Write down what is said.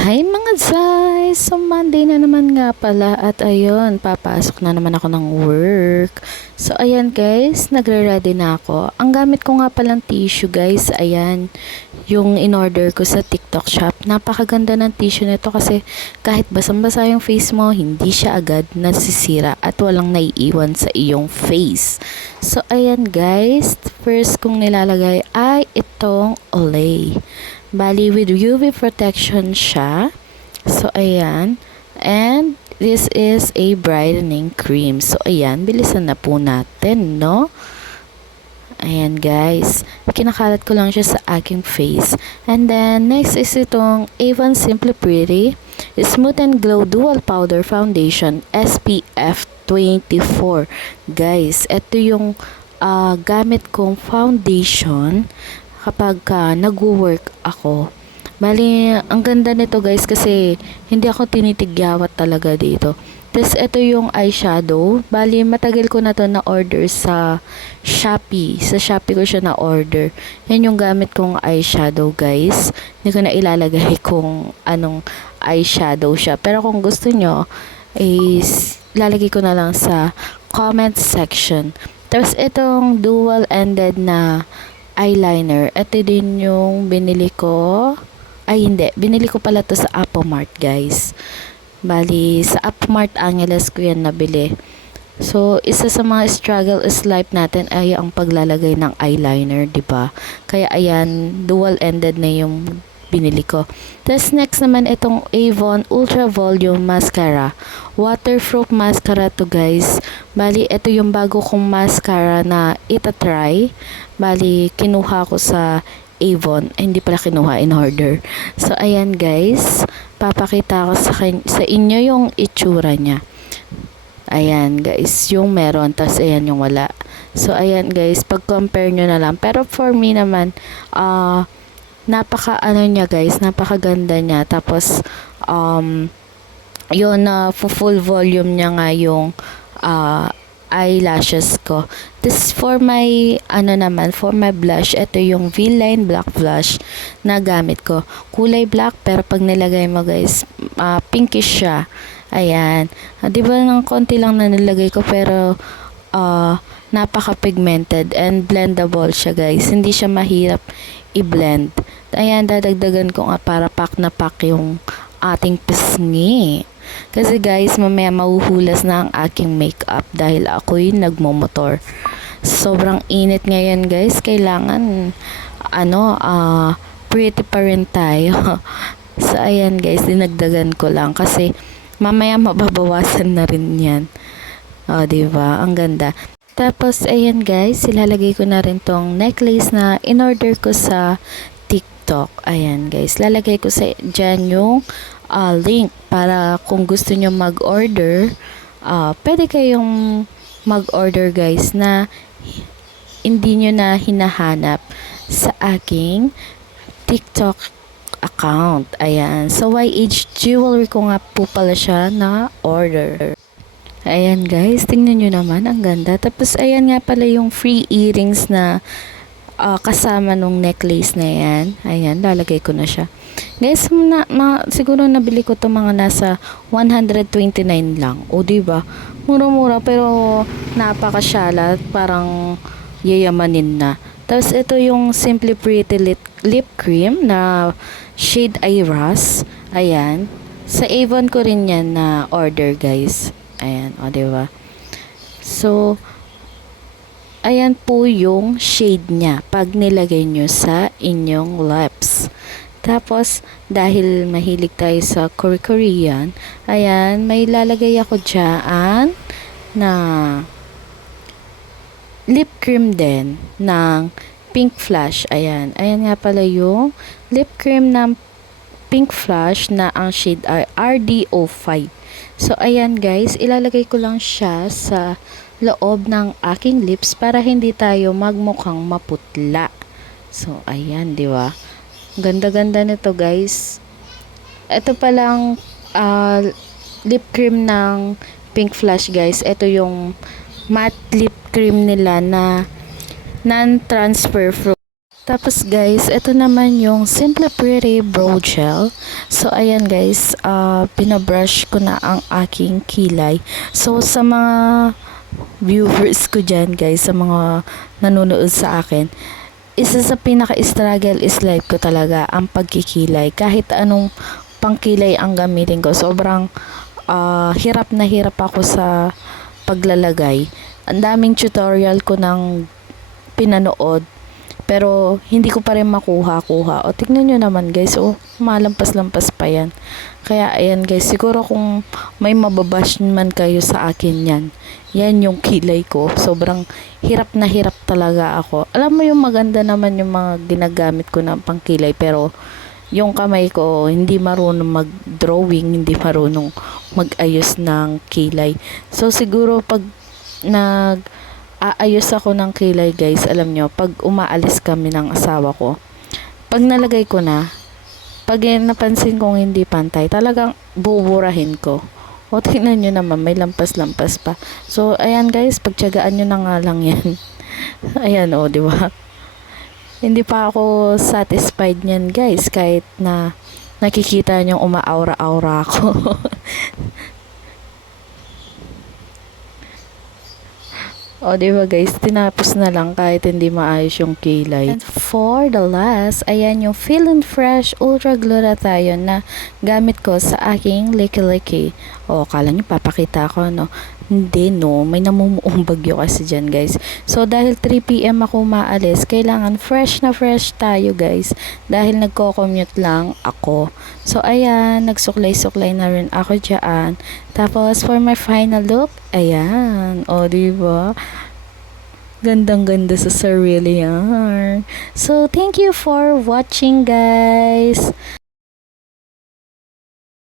Hi mga Zay! So Monday na naman nga pala at ayun, papasok na naman ako ng work. So ayan guys, nagre-ready na ako. Ang gamit ko nga palang tissue guys, ayan, yung in-order ko sa TikTok shop. Napakaganda ng tissue nito kasi kahit basang-basa yung face mo, hindi siya agad nasisira at walang naiiwan sa iyong face. So ayan guys, first kong nilalagay ay itong Olay. Bali, with UV protection siya. So, ayan. And, this is a brightening cream. So, ayan. Bilisan na po natin, no? Ayan, guys. Kinakalat ko lang siya sa aking face. And then, next is itong Avon Simply Pretty Smooth and Glow Dual Powder Foundation SPF 24. Guys, ito yung gamit kong foundation kapag nag-work ako. Bali, ang ganda nito guys kasi hindi ako tinitigyawat talaga dito. Tapos ito yung eyeshadow. Bali, matagal ko na to na order sa Shopee. Sa Shopee ko siya na order. Yan yung gamit kong eyeshadow guys. Hindi ko na ilalagay kung anong eyeshadow siya. Pero kung gusto nyo, is lalagay ko na lang sa comment section. Tapos itong dual-ended na eyeliner. Ito din yung binili ko. Ay, hindi. Binili ko pala to sa Apomart, guys. Bali, sa Apomart Angeles ko yan nabili. So, isa sa mga struggle is life natin ay ang paglalagay ng eyeliner, 'di ba? Kaya ayan, dual-ended na yung binili ko. Tapos next naman itong Avon Ultra Volume Mascara. Waterproof mascara to guys. Bali, ito yung bago kong mascara na itatry. Bali, kinuha ko sa Avon. Ay, hindi pala kinuha, in order. So, ayan guys. Papakita ko sa inyo yung itsura niya. Ayan guys, yung meron. Tapos ayan yung wala. So, ayan guys. Pag-compare nyo na lang. Pero for me naman, napaka ano niya guys. Napakaganda niya. Tapos, yun na full volume niya nga yung eyelashes ko. This for my for my blush, ito yung V-Line Black Blush na gamit ko. Kulay black pero pag nilagay mo guys, pinkish siya. Ayan. 'Di ba ng konti lang na nilagay ko pero napaka-pigmented and blendable siya guys. Hindi siya mahirap i-blend. Ayan, dadagdagan ko nga para pack na pack yung ating pisngi. Kasi guys, mamaya mahuhulas na ang aking makeup dahil ako'y nagmomotor. Sobrang init ngayon guys. Kailangan, pretty pa rin tayo. So, ayan guys, dinagdagan ko lang kasi mamaya mababawasan na rin yan. O, diba? Ang ganda. Tapos, ayan guys, ilalagay ko na rin tong necklace na in-order ko sa TikTok. Ayan guys, lalagay ko sa dyan yung link para kung gusto nyo mag-order, pwede kayong mag-order guys na hindi nyo na hinahanap sa aking TikTok account. Ayan. So, YH Jewelry ko nga po pala siya na order. Ayan guys, tingnan nyo naman, ang ganda. Tapos, ayan nga pala yung free earrings na kasama nung necklace na yan. Ayan, lalagay ko na siya. Guys, siguro nabili ko to mga nasa 129 lang. O, diba? Mura-mura pero napakasyala. Parang yayamanin na. Tapos, ito yung Simply Pretty Lip Cream na shade Iris. Ayan. Sa Avon ko rin yan na order, guys. Ayan, o, diba? So, ayan po yung shade niya pag nilagay nyo sa inyong lips. Tapos, dahil mahilig tayo sa Korean, ayan, may lalagay ako dyan na lip cream din ng Pink Flash. Ayan, ayan nga pala yung lip cream ng Pink Flash na ang shade ay RD05. So, ayan guys, ilalagay ko lang siya sa loob ng aking lips para hindi tayo magmukhang maputla. So, ayan, di ba? Ganda-ganda nito, guys. Ito palang lip cream ng Pink Flash, guys. Ito yung matte lip cream nila na non-transfer fruit. Tapos guys, ito naman yung Simple Pretty Brow Gel. So ayan guys, pinabrush ko na ang aking kilay. So sa mga viewers ko dyan guys, sa mga nanonood sa akin, isa sa pinaka-struggle is life ko talaga ang pagkikilay. Kahit anong pangkilay ang gamitin ko, sobrang hirap na hirap ako sa paglalagay. Ang daming tutorial ko ng pinanood, pero hindi ko pa rin makuha-kuha. O tignan nyo naman guys, malampas-lampas pa yan. Kaya ayan guys, siguro kung may mababash man kayo sa akin yan, yan yung kilay ko. Sobrang hirap na hirap talaga ako. Alam mo yung maganda naman yung mga ginagamit ko ng pangkilay, pero yung kamay ko hindi marunong mag-drawing, hindi marunong mag-ayos ng kilay. So siguro pag aayos ako ng kilay guys, alam nyo, pag umaalis kami ng asawa ko, pag nalagay ko na, pag napansin kong hindi pantay, talagang buburahin ko. O tingnan nyo naman, may lampas-lampas pa. So ayan guys, pagtiyagaan nyo na nga lang yan. Ayan o, di ba? Hindi pa ako satisfied niyan guys, kahit na nakikita nyo umaaura-aura ako. O, di ba guys, tinapos na lang kahit hindi maayos yung kilay. And for the last, ayan yung Feel and Fresh Ultra Glutathione na gamit ko sa aking Licky Licky. O, kala nyo papakita ko, no? Hindi, no? May namumuong bagyo kasi dyan, guys. So, dahil 3 p.m. ako maalis, kailangan fresh na fresh tayo, guys. Dahil nagko-commute lang ako. So, ayan, nagsuklay-suklay na rin ako dyan. Tapos, for my final look, ayan. O, diba? Gandang-ganda sa sarili yan. So, thank you for watching, guys.